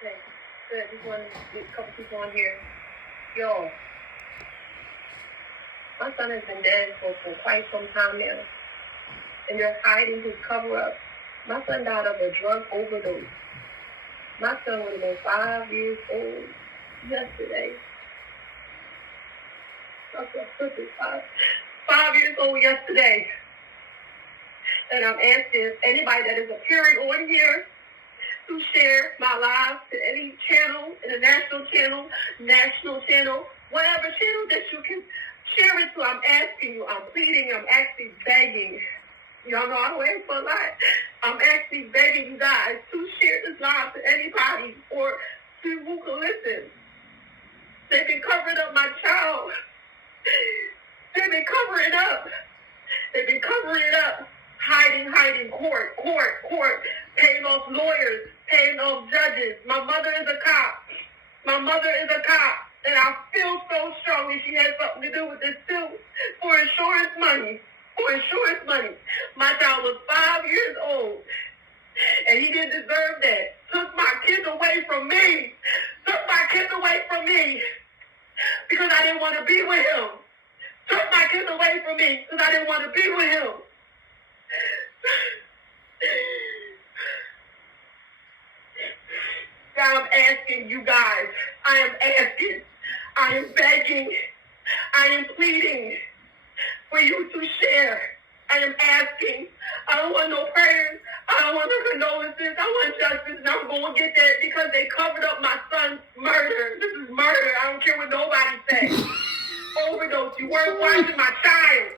Okay, good. Just want to get a couple people on here. Yo, my son has been dead for quite some time now, and they're hiding his cover-up. My son died of a drug overdose. My son would have been 5 years old yesterday. My son was 5 years old yesterday. And I'm asking anybody that is appearing on here to share my live to any channel, international channel, national channel, whatever channel that you can share it to. I'm asking you, I'm pleading, I'm actually begging. Y'all know I'm waiting for a lot. I'm actually begging you guys to share this live to anybody or to who can listen. They've been covering up my child. They've been covering it up. They've been covering it up. Hiding, court, paying off lawyers, paying off judges. My mother is a cop. And I feel so strongly she has something to do with this too. For insurance money. My child was 5 years old. And he didn't deserve that. Took my kids away from me. Because I didn't want to be with him. Took my kids away from me because I didn't want to be with him. God, I'm asking you guys. I am begging. I am pleading for you to share. I am asking. I don't want no prayers. I don't want no condolences. I want justice, and I'm going to get that because they covered up my son's murder. This is murder. I don't care what nobody says. Overdose. You weren't watching my child.